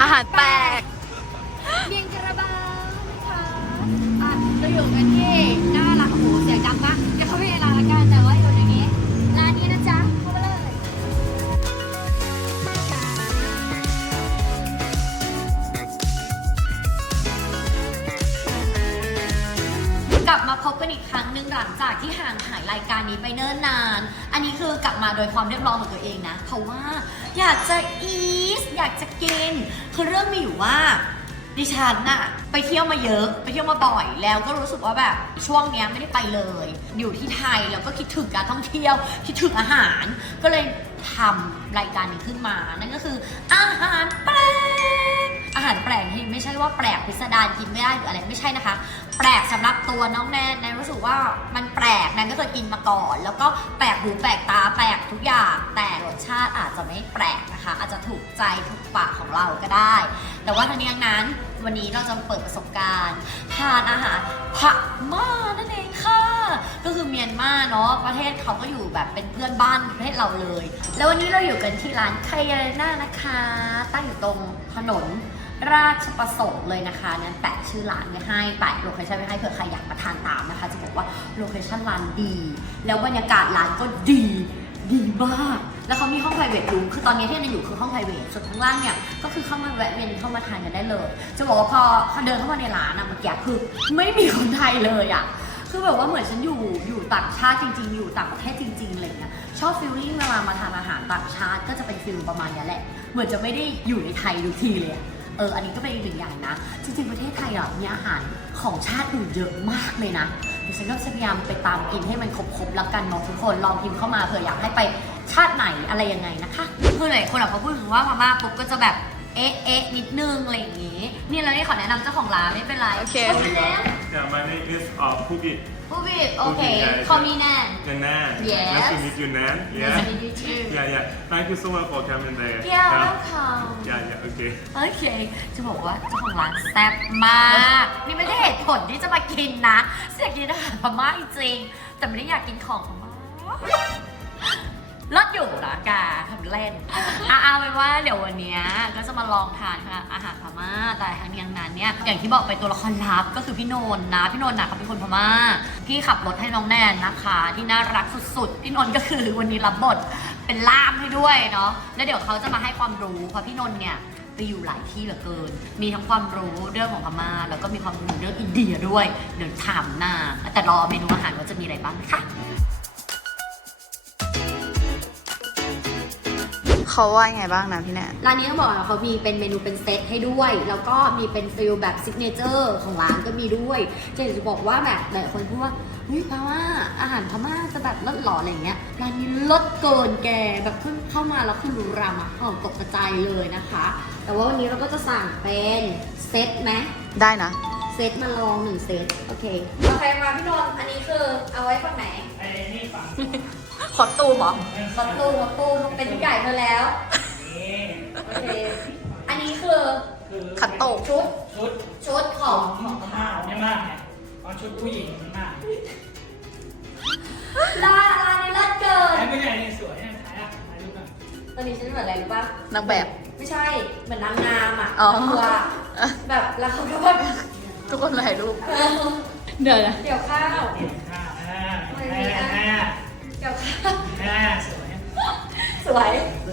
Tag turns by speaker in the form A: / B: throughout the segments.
A: อาหารแปลก
B: เมียงกระบานะคะเราอยู่กันที่หน้าร้านโอ้โหเสียงดังมากเดี๋ยวเขาไม่ให้ร้านละกันแต่ว่าอยู่ในนี้ร้านนี้นะจ๊ะเข้ามาเลยกลับมาพบกันอีกครั้งหนึ่งหลังจากที่ห่างหายรายการนี้ไปเนิ่นนานอันนี้คือกลับมาโดยความเรียบร้อยของตัวเองนะเพราะว่าอยากจะอยากจะกินคือเรื่องมีอยู่ว่าดิฉันน่ะไปเที่ยวมาเยอะไปเที่ยวมาบ่อยแล้วก็รู้สึกว่าแบบช่วงเนี้ยไม่ได้ไปเลยอยู่ที่ไทยแล้วก็คิดถึงการท่องเที่ยวคิดถึงอาหารก็เลยทำรายการนี้ขึ้นมานั่นก็คืออาหารแปลกอาหารแปลกที่ไม่ใช่ว่าแปลกพิสดารกินไม่ได้หรืออะไรไม่ใช่นะคะแปลกสำหรับตัวน้องแนนรู้สึกว่ามันแปลกแนนก็เคยกินมาก่อนแล้วก็แปลกหูแปลกตาแปลกทุกอย่างแต่รสชาติอาจจะไม่แปลกนะคะอาจจะถูกใจถูกปากของเราก็ได้แต่ว่าทั้งนี้ทั้งนั้นวันนี้เราจะเปิดประสบการณ์ทานอาหารพม่านั่นเองค่ะก็คือเมียนมาเนาะประเทศเขาก็อยู่แบบเป็นเพื่อนบ้านประเทศเราเลยแล้ววันนี้เราอยู่กันที่ร้านไคยาน่านะคะตั้งอยู่ตรงถนนราชประสงค์เลยนะคะนั้นแปะชื่อร้านไว้ให้แปะโลเคชั่นไว้ให้เผื่อใครอยากมาทานตามนะคะจะบอกว่าโลเคชั่นร้านดีแล้วบรรยากาศร้านก็ดีมากแล้วเขามีห้อง private room คือตอนนี้ที่เราอยู่คือห้อง private ส่วนข้างล่างเนี่ยก็คือเข้ามาแวะเวียนเข้ามาทานกันได้เลยจะบอกว่าพอเดินเข้ามาในร้านอะเมื่อกี้คือไม่มีคนไทยเลยอะคือแบบว่าเหมือนฉันอยู่ต่างชาติจริงๆอยู่ต่างประเทศจริงๆอะไรเงี้ยชอบฟีลลิ่งเวลามาทานอาหารต่างชาติก็จะเป็นฟีลประมาณนี้แหละเหมือนจะไม่ได้อยู่ในไทยทุกทีเลยอันนี้ก็เป็นอีกหนึ่งอย่างนะจริงๆประเทศไทยอ่ะมีอาหารของชาติอื่นเยอะมากเลยนะเดี๋ยวฉันก็พยายามไปตามกินให้มันครบๆแล้วกันเนาะทุกคนลองพิมพ์เข้ามาเผื่ออยากให้ไปชาติไหนอะไรยังไงนะคะคือหลายคนเขาพูดถึงว่าพม่าปุ๊บก็จะแบบเอ๊ะนิดนึงอะไรอย่างงี้นี่เราได้ขอแนะนำเจ้าของร้านไม่เป็นไรโอเค
C: Yeah, my name is Pugit.
B: Pugit, okay. Call me Nan.
C: Nan.
B: Yes.
C: Nice to meet you, Nan. Yeah.
B: Nice to meet you too.
C: Yeah. Thank you so much for coming there.
B: Yeah, welcome.
C: Yeah, okay.
B: โอเคจะบอกว่าเจ้าของร้านแซ่บมากนี่ไม่ได้เหตุผลที่จะมากินนะอยากกินอาหารพม่าจริงๆแต่ไม่ได้อยากกินของพม่าลดอยู่นะกาทำเล่นเอาไว้ว่าเดี๋ยววันนี้ก็จะมาลองทานอาหารพม่าแต่ทั้งนี้ทั้งนั้นเนี่ยอย่างที่บอกไปตัวละครลับก็คือพี่นนท์นะพี่นนท์นะเขาเป็นคนพม่าที่ขับรถให้น้องแนนนะคะที่น่ารักสุดๆพี่นนท์ก็คือวันนี้รับบทเป็นล่ามให้ด้วยเนาะแล้วเดี๋ยวเขาจะมาให้ความรู้เพราะพี่นนท์เนี่ยไปอยู่หลายที่เหลือเกินมีทั้งความรู้เรื่องของพม่าแล้วก็มีความรู้เรื่องอินเดียด้วยเดี๋ยวถามนางแต่รอเมนูอาหารว่าจะมีอะไรบ้างนะคะ
A: เขาว่าไงบ้างนะพี่แนน
B: ร้านนี้ต้องบอกว่าเขามีเป็นเมนูเป็นเซตให้ด้วยแล้วก็มีเป็นฟิลแบบซิกเนเจอร์ของร้านก็มีด้วยจะบอกว่าแบบหลายคนพูดว่าเฮ้ยพม่าอาหารพม่าจะแบบเลิศหล่ออะไรเงี้ยร้านนี้เลิศเกินแกแบบขึ้นเข้ามาแล้วคือรู้รำอ่ะหอมตกกระจายเลยนะคะแต่ว่าวันนี้เราก็จะสั่งเป็นเซตไหม
A: ได้นะ
B: เซตมาลอง1 เซตโอเคมาพี่นนท์อันนี้คือเอาไว้ฝั่งไหน
D: นี่ฝั่ง
A: ขอตูมเหรอ
B: ขอตูมเป็นผู้ใหญ่เธอแล้วโอเคอันนี้คือ
A: ขันโตก
B: ชุดของ
D: ผ้าไม่มากไงเอาชุดผู้หญิงไม่มาก
B: ลาในรัดเกิน
D: ไม่ใช่นี่สวยถ่ายรูปกัน
B: ตอนนี้ฉันเหมือนอะไรรู้ป่ะ
A: นางแบบ
B: ไม่ใช่เหมือนนางงามอ่ะตัวแบบแล้วเขาก็แบบ
A: ทุกคนถ่ายรูปเดี๋ยวนะ
B: เดี๋ยวข้าว
D: เดี๋ยวข้าว
B: สวย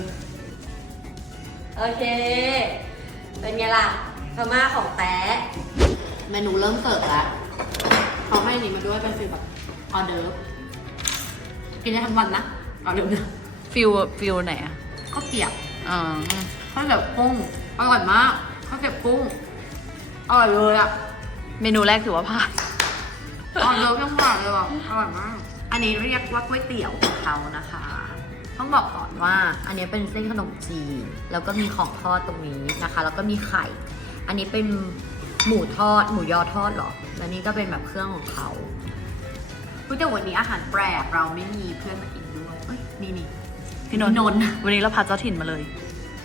B: โอเคเป็นไงล่ะพม่าของแต๊ะเมนูเริ่มเสิร์ฟแล้วเขาให้นี่มาด้วยเป็นฟิลแบบออเดิร์ฟกินได้ทั้งวันนะออเดิร์ฟนะ
A: ฟิลไหนอะ
B: ข้าวเกรี๊ยวข้าวเกรี๊ยวกุ้งอร่อยมากข้าวเกรี๊ยวกุ้งอร่อยเลยอะ
A: เมนูแรกถือว่าผ่าน
B: ออเดิร์ฟยังหวานเลยว่ะอร่อยมากอันนี้เรียกว่าก๋วยเตี๋ยวของเขานะคะต้องบอกก่อนว่าอันนี้เป็นเส้นขนมจีนแล้วก็มีของทอดตรงนี้นะคะแล้วก็มีไข่อันนี้เป็นหมูทอดหมูยอทอดหรอแล้วนี่ก็เป็นแบบเครื่องของเขาแต่วันนี้อาหารแปลกเราไม่มีเพื่อนมากินด้วยนี่
A: พี่นนท์วันนี้เราพาเจ้าถิ่นมาเลย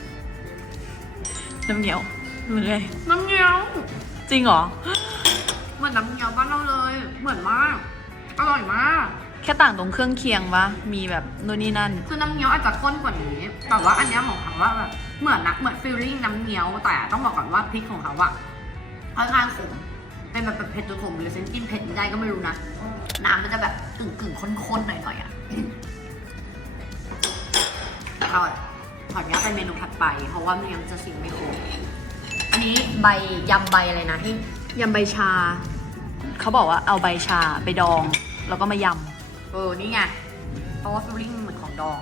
A: น้ำเหนียวเลย
B: น้ำเหนียว
A: จริงเหรอ
B: เหมือนน้ำเหนียวบ้านเราเลยเหมือนมากอร่อยมาก
A: ค่ต่างตรงเครื่องเคียงปะมีแบบนู่นนี่นั่น
B: คือน้ำเงี้ยวอาจจะข้นกว่านี้ แต่ว่าอันเนี้ยของเขาว่าแบบเหมือนฟีลลิ่งน้ำเงี้ยว แต่ต้องบอกก่อนว่าพริกของเขาอะค่อนข้างขมเป็นแบบเผ็ดจนขมหรือเซนจิ้มเผ็ดไม่ได้ก็ไม่รู้นะ น้ำมันจะแบบกึ่งข้นๆหน่อยๆอะอร่อยขออนุญาตไปเมนูถัดไป เพราะว่าไม่งั้นจะชิมไม่ครบอันนี้ใบยำใบอะไรนะที่
A: ยำใบชา เขาบอกว่าเอาใบชาไปดอง แล้วก็มาย
B: นี่ไง เพราะว่าฟีลลิ่งเหมือนของดอง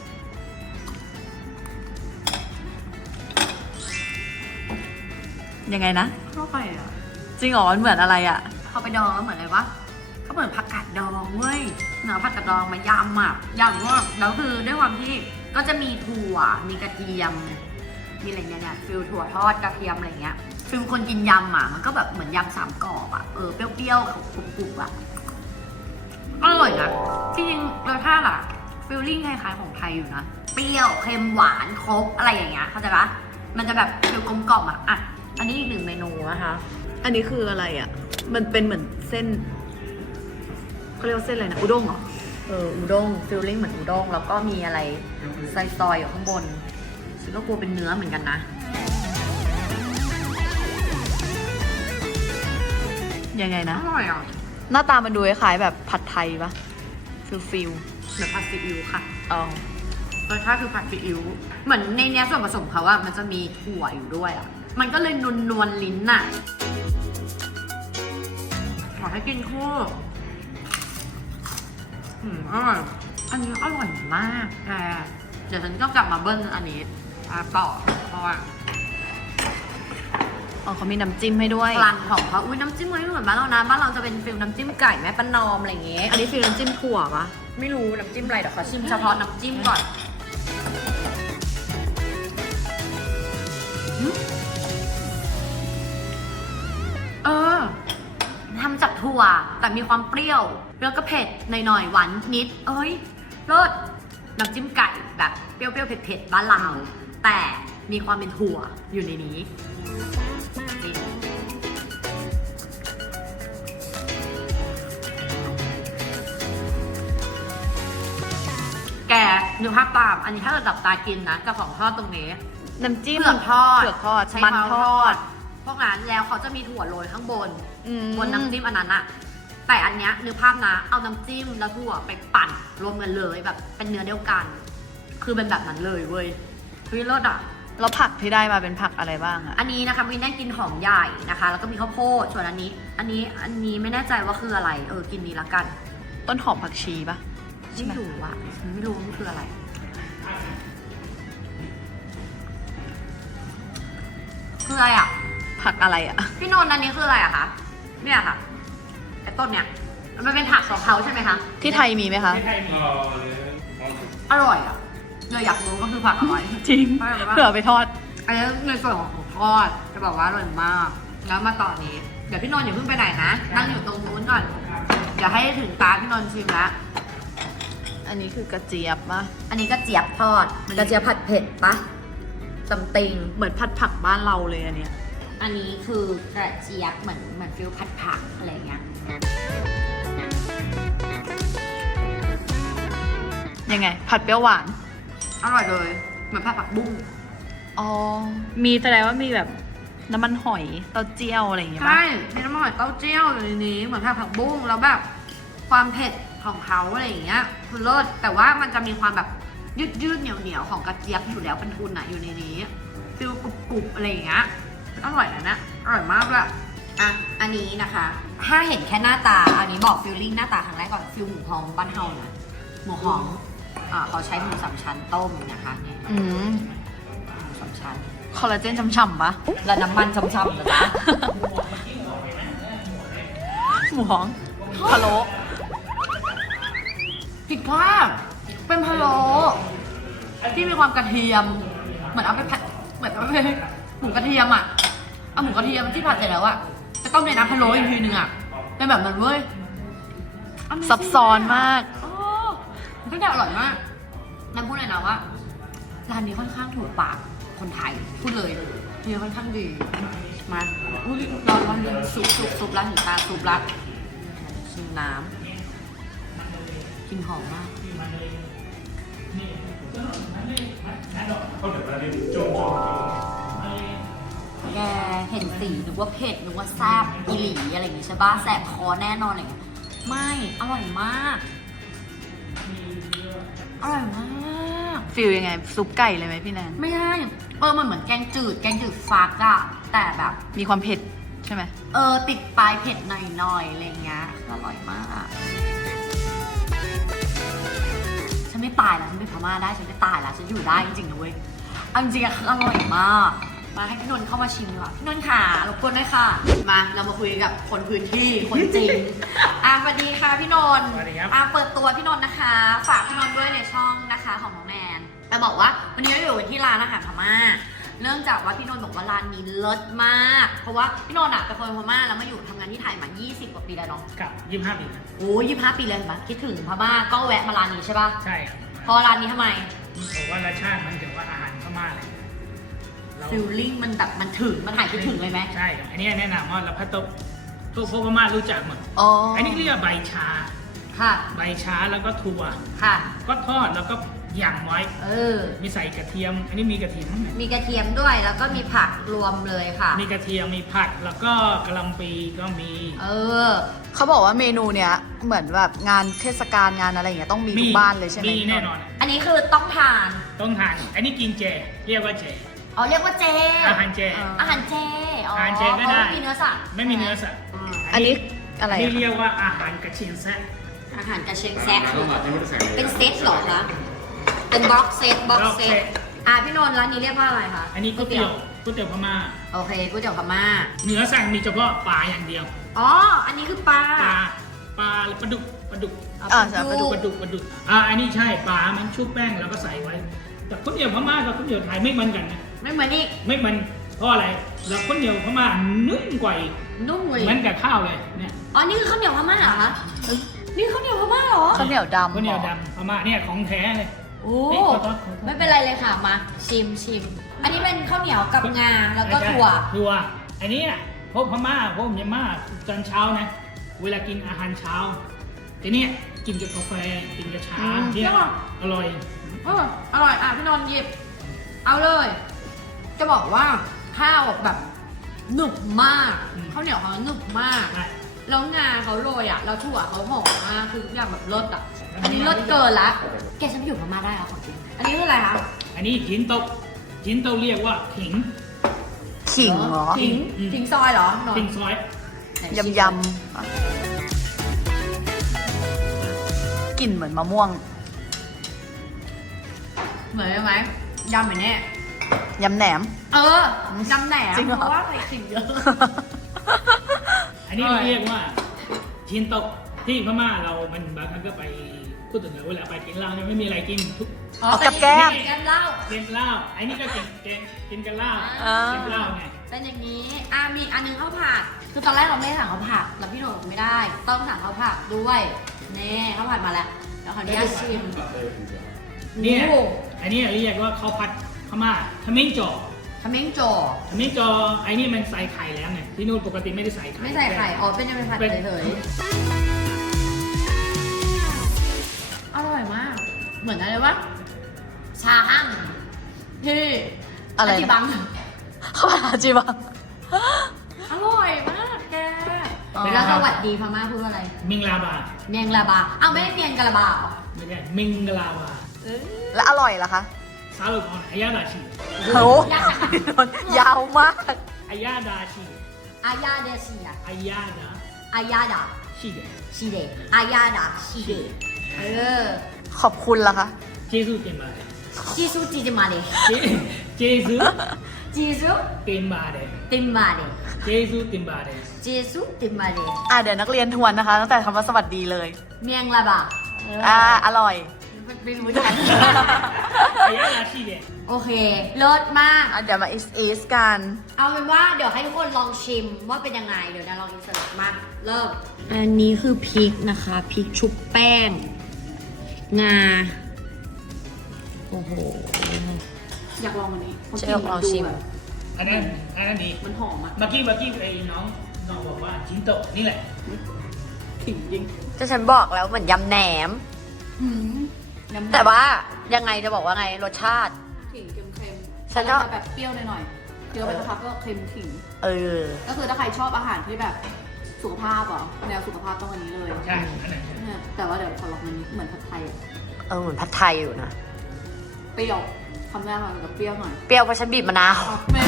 A: ำยังไงนะ
B: เข้าไปอ่ะ
A: จริงเหรอมันเหมือนอะไรอะ
B: เขาไปดองแล้วเหมือนอะไรวะก็เหมือนผักกาดดองเว้ยเนื้อผักกาดดองมายำอ่ะยำว่าแล้วคือด้วยความที่ก็จะมีถั่ว มีกระเทียม มีอะไรเนี่ยฟิลถั่วทอดกระเทียมอะไรเงี้ยฟิลคนกินยำอ่ะมันก็แบบเหมือนยำสามกรอบอ่ะเปรี้ยวๆเขากรุบๆอ่ะอร่อยนะจริงๆรสชาติอ่ะฟิลลิ่งคล้ายๆของไทยอยู่นะเปรี้ยวเค็มหวานครบอะไรอย่างเงี้ยเข้าใจปะมันจะแบบฟิลกลมกล่อมอ่ะอันนี้อีกหนึ่งเมนูนะคะ
A: อันนี้คืออะไรอะมันเป็นเหมือนเส้นเขาเรียกว่าเส้นอะไรนะอุด้งเหรอ
B: อุด้งฟิลลิ่งเหมือนอุด้งแล้วก็มีอะไรซอยๆอยู่ข้างบนฉันก็กลัวเป็นเนื้อเหมือนกันนะ
A: ยังไงนะ
B: อร่อยอ่ะ
A: หน้าตามันดูคล้ายๆแบบผัดไทยปะฟิล
B: เหมือนผัดซีอิ๊วค่ะ
A: อ๋อ
B: รสชาติคือผัดซีอิ๊วเหมือนในเนี้ยส่วนผสมเขาอะมันจะมีถั่วอยู่ด้วยอะมันก็เลยนวลลิ้นน่ะขอให้กินคู่อร่อยอันนี้อร่อยมากแกเดี๋ยวฉันก็กลับมาเบิ้ลอันนี้ต่อเพราะว่า
A: อ๋อเขามีน้ำจิ้มให้ด้วย
B: พลังของเขาอุ้ยน้ำจิ้มมันไม่เหมือนบ้านเรานะบ้านเราจะเป็นฟิลน้ำจิ้มไก่แม่ประนอมอะไรอย่างเงี้ย
A: อันนี้ฟิลน้ำจิ้มถั่วปะ
B: ไม่รู้น้ำจิ้มอะไรเดี๋ยวขอชิมเฉพาะน้ำจิ้มก่อนทำจากถั่วแต่มีความเปรี้ยวแล้วก็เผ็ดหน่อยๆหวานนิดเอ้ยรสน้ำจิ้มไก่แบบเปรี้ยวๆเผ็ดๆบ้านเราแต่มีความเป็นถั่วอยู่ในนี้จริงแกนึกภาพตามอันนี้ถ้าเราดับตากินนะกับของทอดตรงนี้
A: น้ำจิ้ม
B: เผือกทอด
A: เผือกทอด
B: ใช้
A: มันทอด
B: พวกนั้นแล้วเขาจะมีถั่วโรยข้างบน
A: อืม
B: บนน้ำจิ้มอันนั้นอะแต่อันเนี้ยนึกภาพนะเอาน้ำจิ้มแล้วถั่วไปปั่นรวมกันเลยแบบเป็นเนื้อเดียวกัน คือเป็นแบบนั้นเลยเว้ยเฮ้ยรสอะ
A: แล้วผักที่ได้มาเป็นผักอะไรบ้างอะ
B: อันนี้นะคะมีได้กินหอมใหญ่นะคะ แล้วก็มีข้าวโพดส่วนอันนี้ไม่แน่ใจว่าคืออะไรกินนี้ละกัน
A: ต้นหอมผักชีปะ
B: ไม่รู้อะฉันไม่รู้ว่ามันคืออะไรคืออะไรอะ
A: ผักอะไรอะ
B: พี่นนท์อันนี้คืออะไรอะคะเนี่ยค่ะไอ้ต้นเนี่ยมันเป็นผักของเขาใช่ไหมคะ
A: ที่ไทยมีไหมคะ
D: ไม่ใช่มี
B: อร่อยอะเลยอยากรู้ก็คือผักอะไร
A: จริง
B: อร่อยมาก
A: เผื่อไปทอด
B: อันนี้ในส่วนของทอดจะบอกว่าอร่อยมากแล้วมาต่อนี้เดี๋ยวพี่นนท์อย่าเพิ่งไปไหนนะนั่งอยู่ตรงนู้นก่อนเดี๋ยวให้ถึงตาพี่นนท์ชิมละ
A: อันนี้คือกระเจี๊ยบปะ
B: อันนี้ก็เจี๊ยบทอดกระเจี๊ยบผัดเผ็ดปะตำติง
A: เหมือนผัดผักบ้านเราเลยอันเนี้ย
B: อันนี้คือกระเจี๊ยบเหมือนฟิลผัดผักอะไรเงี้ย
A: ยังไง ผัดเปรี้ยวหวาน
B: อร่อยเลยเหมือนผัดผักบุ้ง
A: อ๋อ มีแสดงว่ามีแบบน้ำมันหอยเต้าเจี้ยวอะไรอย่างเงี้ยปะ
B: ใช่มีน้ำมันหอยเต้าเจี้ยวอยู่ในนี้เหมือนผัดผักบุ้งแล้วแบบความเผ็ดของเขาอะไรอย่างเงี้ยคือเลิศแต่ว่ามันจะมีความแบบยืดเหนียวของกระเจี๊ยบอยู่แล้วเป็นทุนอะอยู่ในนี้ฟิลกรุบๆอะไรอย่างเงี้ยอร่อยนะอร่อยมากเลยอ่ะอันนี้นะคะ ถ้าเห็นแค่หน้าตาอันนี้บอกฟิลลิ่งหน้าตาครั้งแรกก่อนฟิลหมูฮองบ้านเฮานะหมูฮองเขาใช้หมูสามชั้นต้มนะคะนี่
A: อืม
B: หมูสามชั้น
A: คอลลาเจนช่ำๆปะ
B: แล้วน้ำมันช่ำๆนะจ๊ะ
A: หมูฮ้องพะโล้
B: ผิดพลาดเป็นพะโล้ที่มีความกระเทียม เหมือนเอาไปผัดเหมือนเอาไปหมูกระเทียมอ่ะเอาหมูกระเทียมที่ผัดเสร็จแล้วอ่ะจะต้มในน้ำพะโล้อีกทีนึงอ่ะเป็นแบบนั้นเว้ย
A: ซับซ้อนมาก
B: โอ้ทุกอย่างอร่อยมากน้ำพูดเลยนะว่าร้านนี้ค่อนข้างถูกปากคนไทยพูดเลยเนื้อค่อนข้างดีมาอุ้ยร้อนซุปแล้วถึงตาซุปละชิมน้ำกลิ่นหอมมาก
D: นี่มันเลยนี่มันเลยนั่นหรอก
C: เขาเดี๋ยวมาเรียนจง
D: มันเลย
B: แกเห็นสีนึกว่าเผ็ดนึกว่าแซ่บอีหลีอะไรอย่างงี้ใช่ป่ะแสบคอแน่นอนอะไรอย่างเงี้ยไม่อร่อยมากอร่อยมาก
A: ฟิลยังไง ซุปไก่เลยไหมพี่แนน
B: ไม่ได้มันเหมือนแกงจืดฟักอะแต่แบบ
A: มีความเผ็ดใช่ไหม
B: ติดปลายเผ็ดหน่อยๆอะไรเงี้ยอร่อยมากฉันไม่ตายแล้วฉันเป็นพม่าได้ฉันไม่ตายแล้วฉันอยู่ได้จริงๆนะเว้ยเอาจริงๆอะอร่อยมากมาให้พี่นนท์เข้ามาชิมดีกว่าพี่นนท์ค่ะรบกวนด้วยค่ะมาเรามาคุยกับคนพื้นที่คนจริง สวัสดีค่ะพี่นนท์
D: สวัสดีครับ
B: เปิดตัวพี่นนท์นะคะ ฝากพี่นนท์ด้วยในช่องนะคะของน้องแนนแต่บอกว่าวันนี้เราอยู่ที่ร้านอาหารพม่าเนื่องจากว่าพี่นนท์บอกว่าร้านนี้เลิศมาก เพราะว่าพี่นนท์เป็นคนพม่าแล้วมาอยู่ทำงานที่ไทยมา20 กว่าปีแล้วเนาะ
D: กับ25 ปีนะ
B: โอ้25 ปีเลยเห็นปะคิดถึงพม่าก็แวะมาร้านนี้ใช่ปะ
D: ใช่ครับ
B: เพราะร้านนี้ทำไม
D: ผมว่ารสชาติมันถือว่าอาหารพม่าเลยเรา
B: ฟิลลิ่งมันแบบมันถึงมันหายคิดถึงเลยไหม
D: ใช่ครับอันนี้แนะนำว่าเราพัตโตพวกพม่ารู้จักหมด
A: อ๋อ
D: อันนี้เรียกว่าใบชา
B: ค่ะ
D: ใบชาแล้วก็ถั่ว
B: ค่ะ
D: ก็ทอดแล้วก็ย่างไว้ มีใส่กระเทียม อันนี้มีกระเทียมไหม
B: มีกระเทียมด้วยแล้วก็มีผักรวมเลยค่ะ
D: มีกระเทียม มีผัก แล้วก็กะหล่ำปีก็มี
A: เขาบอกว่าเมนูเนี้ยเหมือนแบบงานเทศกาลงานอะไรอย่างเงี้ยต้องมีทุกบ้านเลยใช่ไหม
D: มีแน่นอน
B: อันนี้คือต้องทาน
D: ต้องทาน อันนี้กินเจ เรียกว่าเจ
B: อ๋อเรียกว่าเจ
D: อาหารเจ
B: อาหารเจ
D: อาหารเจก็ได้
B: ไม่มีเนื้อสัตว์
D: ไม่มีเนื้อสัตว์
A: อันนี้อะไร
D: นี่
A: อะ
D: เรียกว่าอาหารกระเชียงแซ่บ
B: อาหารกระเชงแซะเป็นเซตเหรอคะเป็นบ็อกเซตพี่นนท์ร้านนี้เรียกว่าอะไรคะ
D: อันนี้ก๋วยเตี๋ยวพม่า
B: โอเคก๋วยเตี๋ยวพม่า
D: เนื้อสั่งมีเฉพาะปลาอย่างเดียว
B: อ๋ออันนี้คือปลา
D: ปลาหรือปลาดุก
A: ใช่ปลาดุก
D: อันนี้ใช่ปลามันชุบแป้งแล้วก็ใส่ไว้ แต่ก๋วยเตี๋ยวพม่ากับก๋วยเตี๋ยวไทยไม่เหมือนกันนะ
B: ไม่เหมือนอีก
D: ไม่เหมือนเพราะอะไรแล้วก๋วยเตี๋ยวพม่านุ่มกว่าอีก
B: นุ่มเลย
D: เหมือนกับข้าวเลยเนี่ย
B: อ๋อนี่คือข้าวเหนียวพม่าเหรอคะนี่ข้าวเหนียวพม่าเหรอ
A: ข้าวเหนียวดำ
D: ก๋วยเตี๋ยวดำพม่าเนี่ยของแท้เลย
B: โอ้
D: นี่ขอโทษ
B: ไม่เป็นไรเลยค่ะมาชิม อันนี้เป็นข้าวเหนียวกับงาแล้วก็ถั่ว
D: ถั่วอันนี้พวกพม่าพวกเมียนมาตอนเช้านะเวลากินอาหารเช้าทีนี้กินกับกาแฟกินกับชาเนี่ยอร่อย
B: อร่อยพี่นนท์หยิบเอาเลย จะบอกว่าข้าวแบบหนึบมากข้าวเหนียวเขาหนึบมาก แล้วงาเขาโรยแล้วถั่วเขาหอมมากคือทุกอย่างแบบเลิศอันนี้เลิศเกินละแกฉันไปอยู่พม่าได้แล้วของจริงอันนี้คืออะไรคะ
D: อันนี้จินโตเรียกว่าขิง
A: ขิงเหรอ
B: ขิงซอยเหรอหน่อย
D: ขิงซอย
A: ยำกลิ่นเหมือนมะม่วง
B: เหมือนไหมยำเหมือนแน่
A: ยำแหนม
B: ยำแหนม
A: จริงเหรอ
B: เพราะว่าใส่ขิงเยอะ
D: อันนี้เรียกว่าจินโตที่พม่าเรามันบางครั้งก็ไปพูดถึงเวลาไปกินเหล้าเนี่ยไม่มีอะไรกินทุก
A: เอากับแก้ม
B: แก้มเหล้า
D: กินเหล้าอันนี้ก็กินกันเหล้า
A: อ่า
D: กินเหล้าไง
B: เป็นอย่างนี้มีอันนึงข้าวผัดคือตอนแรกเราไม่ได้สั่งข้าวผัดแล้วพี่โหนงไม่ได้ ต้องสั่งข้าวผัดด้วยนี่ข้าวผัดมาแล้วเดี๋ยวขออนุญาตชิม
D: เนี่ย
B: โอ้
D: อันนี้เรียกว่าข้าวผัดพม่าทมิ้งจอ
B: ขมิ้นโจอ
D: ทมิ้งจอไอ้นี่มันใส่ไข่แล้วไงที่นู่นปกติไม่ได้ใส่ไข่
B: ไม่ใส่ไข่เป็นยังไงผัดเฉยๆอร่อยมาก เหมือนอะไรวะชาหั่งที่
A: อะไร
B: จิบัง
A: ข้าวผัดจีบัง
B: อร่อยมากแก
A: อ๋อ
B: แล้วสวัสดีพม่าพูดว่าอะไร
D: มิงลาบา
B: เมียงลาบาไม่ได้เมียงกะลาบาเหรอ
D: ไม่ใช่มิงลาบา
A: แล้วอร่อยเหรอคะ
D: ซาลูกอนอายาดาชิ
A: โหยาวมาก
D: อายาดาชิ
B: อายาเดชิอะ
D: อายาดา
B: อายาดา
D: ชิเด
B: ชีเดอายาดาชีเด
A: ขอบคุณล่ะคะ
D: เจสุเต็มบาเด
B: จีซูจิจิมาเด
D: เจสุ
B: จีซู
D: เต็มบาเด
B: ติมมาเด
D: เจสุเต็มบาเด
B: จีซูติมมาเด
A: เดี๋ยวนักเรียนทวนนะคะ ตั้งแต่คำว่าสวัสดีเลย
B: เมียงลาบา
A: อร่อย
B: ไม่รู้จัก
D: อายาดาชิเด
B: โอเคเลิศมาก
A: เดี๋ยวมาอีสกัน
B: เอาเป็นว่าเดี๋ยวให้ทุกคนลองชิมว่าเป็นยังไง เดี๋ยวนะลองอินเสิร์ตมาเริ่ม อันนี้คือพริกนะคะพริกชุบแป้ง งา โอ้โห อยากลองอันนี้
A: เชื่อลองชิม
D: อันนั้นดี
B: มันหอมอ่ะ
D: เมื่อกี้ไอ้น้องบอกว่าจินโตนี่แหละ
B: ขิงจริง
A: จะฉันบอกแล้วเหมือนยำแหนม
B: อืมน้ำ
E: แต่ว่ายังไงจะบอกว่าไงรสชาติ
B: ขิงเค็มๆ
E: ฉันก็
B: จะแบบเปรี้ยวหน่อยๆเคี้ยวไปสักพักก็เค็มขิง
E: เออ
B: ก็คือถ้าใครชอบอาหารที่แบบสุขภาพเหรอแนวสุขภาพต้องอันนี้เลย
D: ใช่อันนั้น
B: เนี่ยแต่ว่าเดี๋ยวขอลองมันนี้เหมือนผัดไทยอะ
E: เหมือนผัดไทยอยู่นะ
B: เปรี้ยวคำแรกมันกับเปรี้ยวหน่อย
E: เปรี้ยวเพราะฉันบีบมะนาว
B: ไม่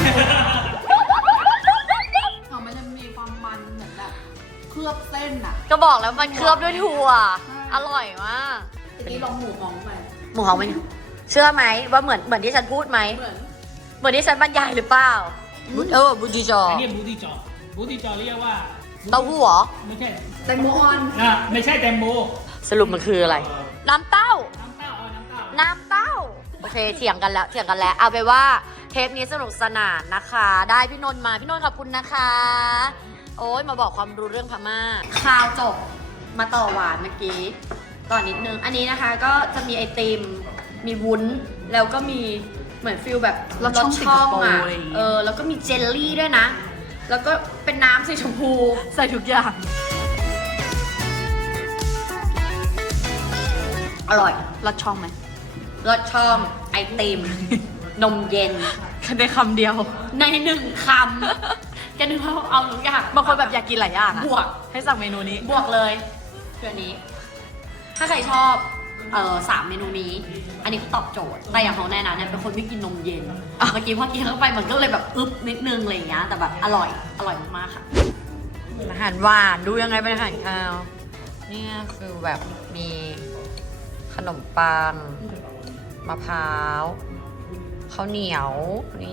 B: มันจะมีความมันเหมือนแบบเคลือบเส้นอะ
E: ก็บอกแล้วมันเคลือบด้วยถั่ว อร่อยมาก
B: ทีนี้ลองหมูหองไป
E: หมูหอมไหมเชื่อไหมว่าเหมือนที่ฉันพูดไหม เหมือนที่ฉันบรรยายหรือเปล่าบูดิจอ
D: อันนี้บูติจอบูติจอเรียกว่า
E: เต้าหู้เหรอ
D: ไม่ใช่
B: แตงโมออน
D: ไม่ใช่แตงโม
E: สรุปมันคืออะไร น้ำเต้า
D: น้ำเต้าน้ำเต้า
E: น้ำเต้า โอเคเถียงกันแล้ว เอาไปนว่าเทปนี้สนุกสนานนะคะ ได้พี่นนท์มา พี่นนท์ขอบคุณนะคะ โอ้ยมาบอกความรู้เรื่องพม่า
B: ข้าวจบมาต่อหวานเมื่อกี้ต่อนิดนึง อันนี้นะคะก็จะมีไอติม มีวุ้น แล้วก็มีเหมือนฟิลแบบ
A: รสช่องสิงคโปร์
B: อะ
A: อะไรอย่างงี้
B: แล้วก็มีเจลลี่ด้วยนะ แล้วก็เป็นน้ำสีชมพู
A: ใส่ทุกอย่าง
B: อร่อย
A: รสช่องไหม
B: รสช่องไอติม นมเย็น
A: ในคำเดียว
B: ในหนึ่งคำจะนึกว่าเอาทุกอย่าง
A: บางคนแบบอยากกินหลายอย่างอะ
B: บวก
A: ให้สั่งเมนูนี้
B: บวกเลยเดือนนี้ ถ้าใครชอบ3 เมนูนี้ อันนี้ก็ตอบโจทย์ แต่อย่างของแน่นะเนี่ยเป็นคนไม่กินนมเย็น เมื่อกี้พอกินเข้าไปมันก็เลยแบบอึ๊บนิดนึงอะไรอย่างเงี้ย แต่แบบอร่อยมากๆค่ะ
E: อาหารหวานดูยังไงเป็นอาหารข้าว เนี่ยคือแบบมีขนมปังมะพร้าวข้าวเหนียวนี่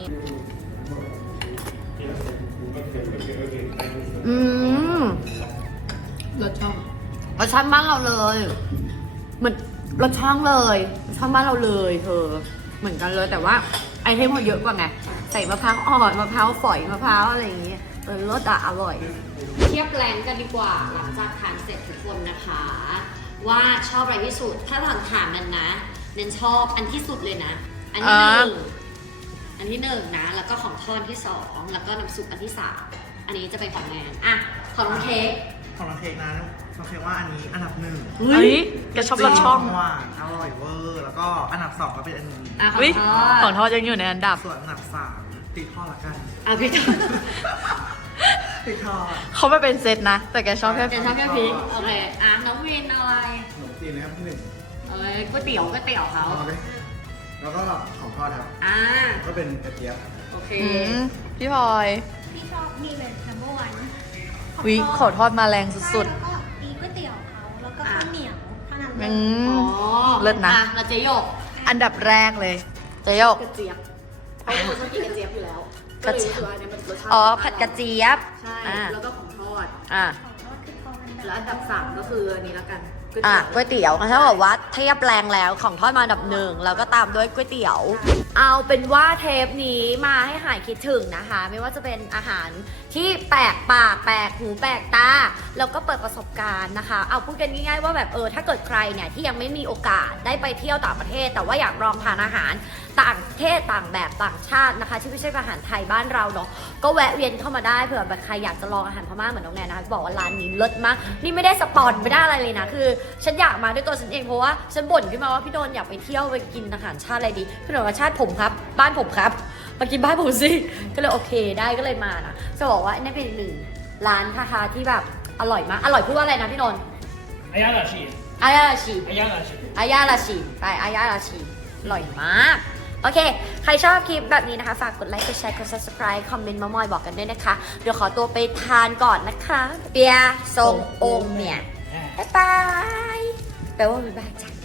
B: รสช่อง
E: รสชาติบ้านเราเลยเหมือนรสช่องเลยรสช่องบ้านเราเลยเธอเหมือนกันเลยแต่ว่าไอเทมเขาเยอะกว่าไงใส่มะพร้าวอ่อนมะพร้าวฝอยมะพร้าวอะไรอย่างเงี้ยรสอร่อย
B: เทียบแรงกันดีกว่าหลังจากทานเสร็จทุกคนนะคะ ว่าชอบอะไรที่สุด ถ้าถามนันนะนันชอบอันที่สุดเลยนะ อันที่หนึ่งอันที่หนึ่งนะ แล้วก็ของทอดที่สองแล้วก็น้ำซุปอันที่สามอันนี้จะเป็นของแนนอ่ะของน้องเค้ก
F: ของน้องเค้กนะน้องเค้กว่าอันนี้อันดับหนึ่ง
A: เฮ้ยแกชอบรสช่อง
F: หวานอร่อยเวอร์ แล้วก็อันดับสองก็เป็นอันนี้
B: อ่ะของ
A: อุ้ย
B: ท
A: ข
B: อ
A: อง
B: ด
A: ทอดยังอยู่ในอันดับ
F: ส่วนอันดับสามติดทอดละกัน
B: อ่ะพี่ทอด
F: ติดทอด
A: เขาไม่เป็นเซตนะ แต่แกชอบแค่
B: เจนชอบแค่พริกโอเคอ่ะน้องวินอะไร
F: ขนมจีนนะครับที่หนึ่ง
B: ก๋วยเตี๋ยวเขา
F: เอาเลยแล้วก็ของทอดครับ
B: อ่า
F: ก็เป็นกระเจี๊ยบ
B: โอเค
A: พี่พลอย
G: พี่ชอบนี่เลย number one
A: วิขอทอดมาแรงสุด
G: แล้วก็มีก๋วยเตี๋ยวเขาแล้วก็ข้าวเหนียวเท่านั้น
A: ๆ
G: เล
A: อื
G: ย
A: ม
B: อ๋อ
A: เลิศนะ
B: อ่แล้วเจโยก
A: อันดับแรกเลยเจยก
B: กระเจี๊ยบเพราะว่าคนชอบกินกระเจี๊ยบอยู่แล้ว
A: กระเจี๊ยบ
B: ก็เลยรู้สึกว่าอันนี้มันรสชาติ
E: อ๋อผัดกระเจี๊ยบ
B: ใช่
E: อ่า
B: แล้วก็ของทอด
E: อ่ะ
G: ของทอดคือพอมันแบบ
B: แล้วอันดับ3ก็คืออันนี้แล้วกันก๋วย
E: อ่ะ
B: เตี๋ยว
E: ก๋วยเตี๋ยวถ้าบอกว่าเทียบแรงแล้วของทอดมาอันดับหนึ่งแล้วก็ตามด้วยก๋วยเตี๋ยว เอาเป็นว่าเทปนี้มาให้หายคิดถึงนะคะ ไม่ว่าจะเป็นอาหารที่แปลกปากแปลกหูแปลกตาแล้วก็เปิดประสบการณ์นะคะ เอาพูดกันง่ายๆว่าแบบถ้าเกิดใครเนี่ยที่ยังไม่มีโอกาสได้ไปเที่ยวต่างประเทศ แต่ว่าอยากลองทานอาหารต่างประเทศต่างแบบต่างชาตินะคะ ที่ไม่ใช่อาหารไทยบ้านเราเนาะก็แวะเวียนเข้ามาได้เผื่อแบบใครอยากจะลองอาหารพม่าเหมือนน้องแนนนะคะบอกว่าร้านนี้เลิศมากนี่ไม่ได้สปอนไม่ได้อะไรเลยนะคือ ฉันอยากมาด้วยตัวฉันเองเพราะว่าฉันบ่นขึ้นมาว่าพี่โดนอยากไปเที่ยวไปกินอาหารชาติอะไรดีพี่โดนว่าชาติผมครับ บ้านผมครับมากินบ้านผมสิก็เลยโอเคได้ก็เลยมานะจะบอกว่านี่เป็นอีกหนึ่งร้านนะคะที่แบบอร่อยมากอร่อยพูดว่าอะไรนะพี่นนท์
D: อายาลาชี
E: อายาราชิ
D: อายาลาชี
E: อายาราชิไปอายาราชิอร่อยมากโอเคใครชอบคลิปแบบนี้นะคะฝากกดไลค์กดแชร์กด subscribe คอมเมนต์มามอยบอกกันด้วยนะคะเดี๋ยวขอตัวไปทานก่อนนะคะเปียทรงองค์เนี่ยบ๊ายบายแปลว่าบ๊ายบายจ้ะ